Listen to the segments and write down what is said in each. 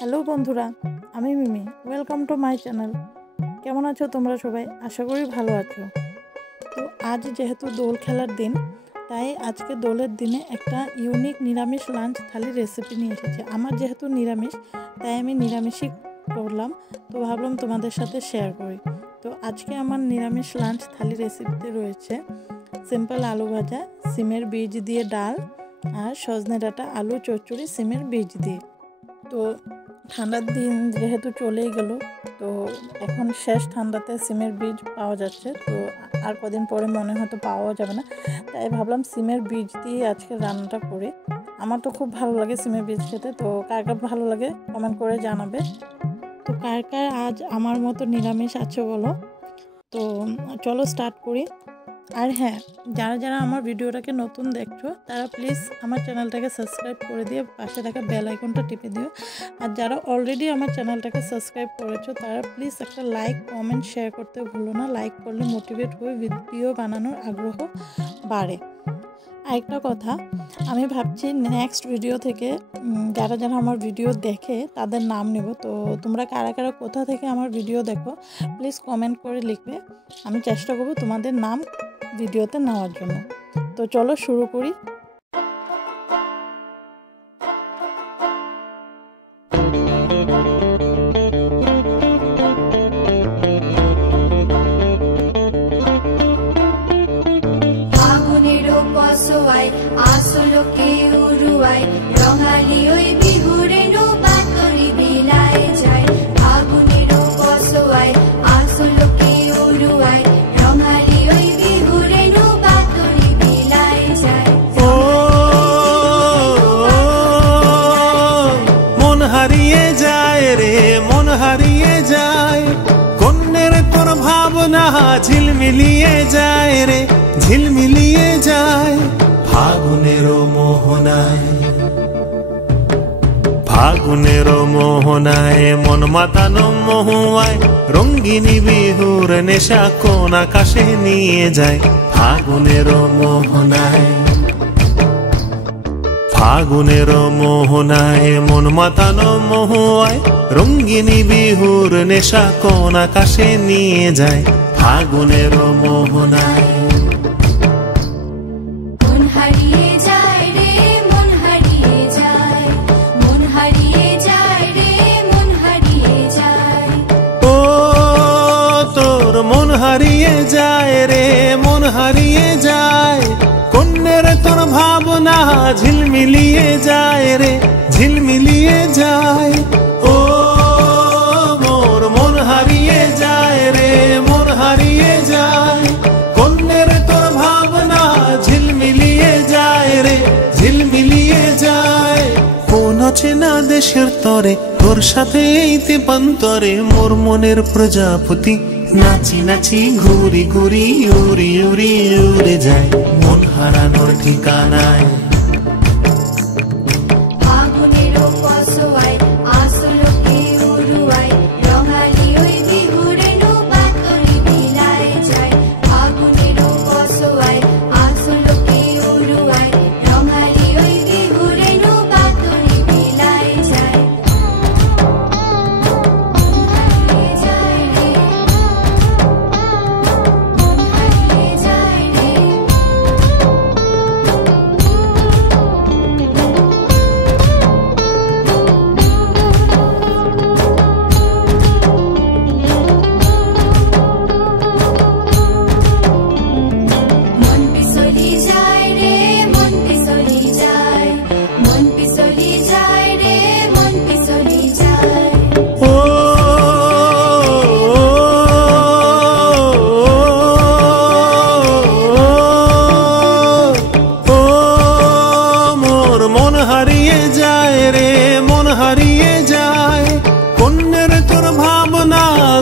Hello বন্ধুরা, আমি Mimi. Welcome to my channel. কেমন আছো তোমরা সবাই? আশা করি ভালো আছো। তো আজ যেহেতু দোল খেলার দিন, তাই আজকে দোলের দিনে একটা ইউনিক নিরামিষ লাঞ্চ থালি রেসিপি নিয়ে এসেছি। আমার যেহেতু নিরামিষ, তাই আমি নিরামিষই করলাম। তো ভাবলাম তোমাদের সাথে শেয়ার করি। তো আজকে আমার নিরামিষ লাঞ্চ থালি রেসিপিতে রয়েছে সিম্পল আলু ভাজা, সিমের বীজ দিয়ে ডাল, আর সজনে ডাঁটা আলু চচ্চড়ি সিমের বীজ দিয়ে। তো ঠান্ডার দিন যেহেতু চলেই গেল, তো এখন শেষ ঠান্ডাতে সিমের বীজ পাওয়া যাচ্ছে। তো আর কদিন পরে মনে হয়তো পাওয়া যাবে না, তাই ভাবলাম সিমের বীজ দিয়ে আজকে রান্নাটা করি। আমার তো খুব ভালো লাগে সিমের বীজ খেতে। তো কার কার ভালো লাগে কমেন্ট করে জানাবে। তো কার কার আজ আমার মতো নিরামিষ আছে বলো। তো চলো স্টার্ট করি। আর হ্যাঁ, যারা যারা আমার ভিডিওটাকে নতুন দেখছো তারা প্লিজ আমার চ্যানেলটাকে সাবস্ক্রাইব করে দিয়ে পাশে থাকা বেল আইকনটা টিপে দিও। আর যারা অলরেডি আমার চ্যানেলটাকে সাবস্ক্রাইব করেছো তারা প্লিজ একটা লাইক, কমেন্ট, শেয়ার করতে ভুলো না। লাইক করলে মোটিভেট হয়ে ভিডিও বানানোর আগ্রহ বাড়ে। আরেকটা কথা, আমি ভাবছি নেক্সট ভিডিও থেকে যারা যারা আমার ভিডিও দেখে তাদের নাম নেব। তো তোমরা কারা কারা কোথা থেকে আমার ভিডিও দেখো প্লিজ কমেন্ট করে লিখবে। আমি চেষ্টা করব তোমাদের নাম ভিডিওতে নেওয়ার জন্য। তো চলো শুরু করি। আসলকে উড়ুয়াই রঙালি ওই বিহুরে নো বাতরি বিলায় যায়। আগুনের বসোয়াই আসলকে উড়ুয়াই রঙালি ওই বিহুরে নো বাতরি বিলায় যায়। ও মন হারিয়ে যায় রে, মন হারিয়ে যায়। কন্যের তোর ভাবনা ঝিলমিলিয়ে যায় রে, ঝিলমিলিয়ে যায়। ফাগুনেরও মোহনায়, ফাগুনেরও মোহনায় মন মাতানো মহুয়ায় রঙ্গিনী বিহুর নেশা কোন আকাশে নিয়ে যায়। ফাগুনেরও মোহনায়, ফাগুনেরও মোহনায় মন মাতানো মহুয়ায় রঙ্গিনী বিহুর নেশা কোন আকাশে নিয়ে যায়। ফাগুনেরও মোহনায় মন হারিয়ে যায় রে, মন হারিয়ে যায়। কন্যের তোর ভাবনা ঝিলমিলিয়ে যায় রে, ঝিলমিলিয়ে যায়। ও মোর মন হারিয়ে যায় রে, মন হারিয়ে যায়। কন্যের তোর ভাবনা ঝিলমিলিয়ে যায় রে, ঝিলমিলিয়ে যায়। কোন অচেনা দেশের তরে তোর সাথে এই তেপান্তরে মোর মনের প্রজাপতি নাচি নাচি ঘুরি ঘুরি উড়ি উড়ি উড়ে যায় মন হারানোর ঠিকানায়।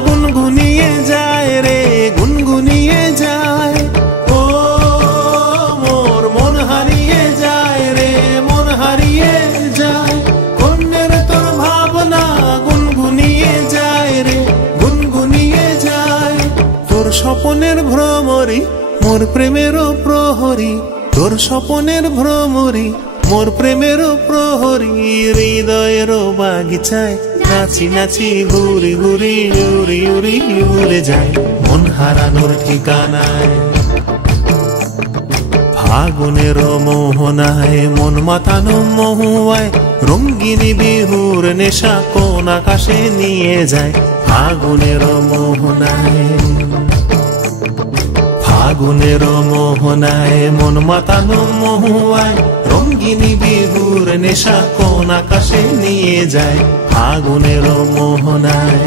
গুনগুনিয়ে যায় রে, গুনগুনিয়ে যায়। ও মোর মন হারিয়ে যায় রে, মন হারিয়ে যায়। কন্যের তোর ভাবনা গুনগুনিয়ে যায় রে, গুনগুনিয়ে যায়। তোর স্বপনের ভ্রমরি মোর প্রেমেরও প্রহরী, তোর স্বপনের ভ্রমরি মোর প্রেমের প্রহরী হৃদয়ের বাগিচায় নাচি নাচি ঘুরি ঘুরি উড়ি উড়ি উড়ে যায় মন হারানোর ঠিকানায়। ফাগুনের মোহনায় মন মাতানো মহুয়ায় রঙ্গিনী বিহুর নেশা কোন আকাশে নিয়ে যায় ফাগুনের মোহনায়। ফাগুনের মোহনায় মন মাতানো মহুয়ায় রঙ্গিনী বিহুর নেশা কোন আকাশে নিয়ে যায় ফাগুনের মোহনায়।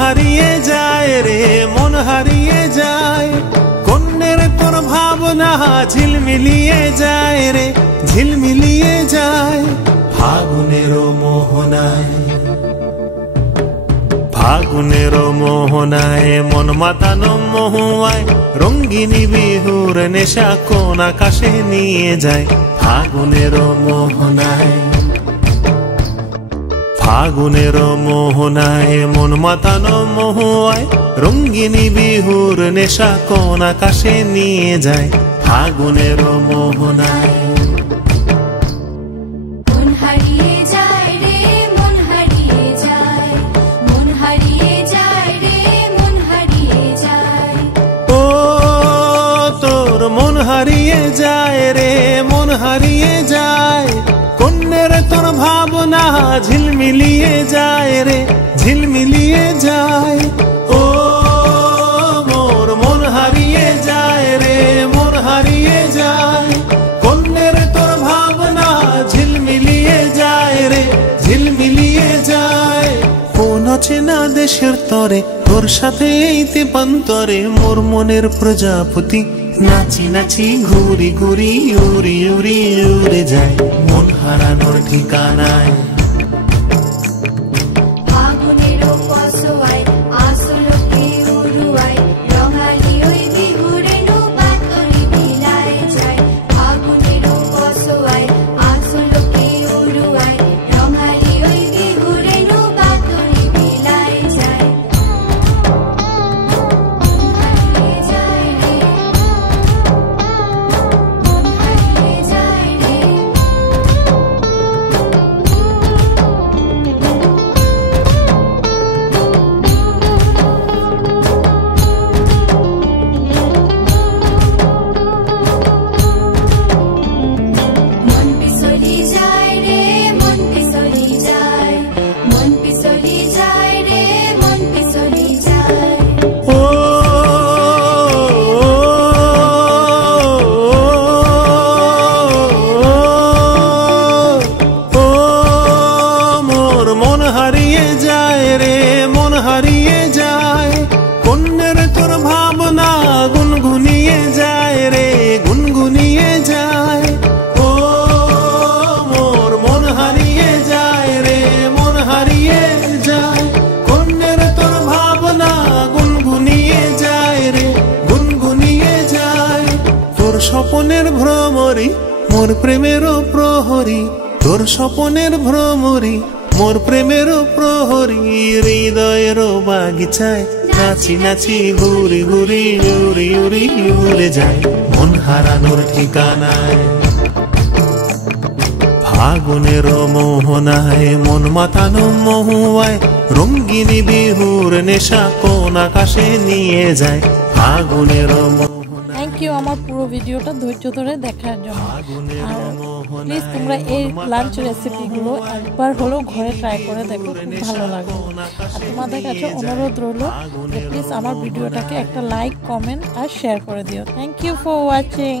হারিয়ে যায় রে মন হারিয়ে যায় কন্যের তোর ভাবনা ঝিলমিলিয়ে যায় রে ঝিলমিলিয়ে যায় ফাগুনের মোহনায়। ফাগুনের মোহনায় মন মাতানো মহুয়ায় রঙ্গিনী বিহুর নেশা কোন আকাশে নিয়ে যায় ফাগুনের মোহনায়। ফাগুনের মোহনায় মন মাতানো মহুয়ায় রঙ্গিনী বিহুর নেশা কোন আকাশে নিয়ে যায় ফাগুনের মোহনায়। মন হারিয়ে যায় রে মন হারিয়ে যায় মন হারিয়ে যায় রে মন হারিয়ে যায় ও তোর মন হারিয়ে যায় রে মন হারিয়ে যায় কন্যের তোর ভাবনা ঝিলমিলিয়ে যায় রে ঝিলমিলিয়ে যায়। ও মোর মন হারিয়ে যায় রে মন হারিয়ে যায় কন্যের তোর ভাবনা ঝিলমিলিয়ে যায় রে ঝিলমিলিয়ে যায়। কোন চেনা দেশের তরে তোর সাথে এইতে পান্তরে মোর মনের প্রজাপতি নাচি নাচি ঘুরি ঘুরি উড়ি উড়ি উড়ে যায় মন হারানোর ঠিকানায়। স্বপনের ভ্রমরি মোর প্রেমের প্রহরী তোর স্বপনের ভ্রমরি মোর প্রেমের প্রহরী হৃদয়ের বাগিচায় নাচি নাচি ঘুরি ঘুরি উড়ি উড়ি উড়ে যায় মন হারানোর ঠিকানায়। ফাগুনের মোহনায় মন মাতানো মহুয়ায় রঙ্গিনী বিহুর নেশা কোন আকাশে নিয়ে যায় ফাগুনের। থ্যাংক ইউ আমার পুরো ভিডিওটা ধৈর্য ধরে দেখার জন্য। আর প্লিজ তোমরা এই লাঞ্চ রেসিপিগুলো একবার হলেও ঘরে ট্রাই করে দেখো, খুব ভালো লাগবে। আর তোমাদের কাছে অনুরোধ রইল যে প্লিজ আমার ভিডিওটাকে একটা লাইক, কমেন্ট আর শেয়ার করে দিও। Thank you for watching.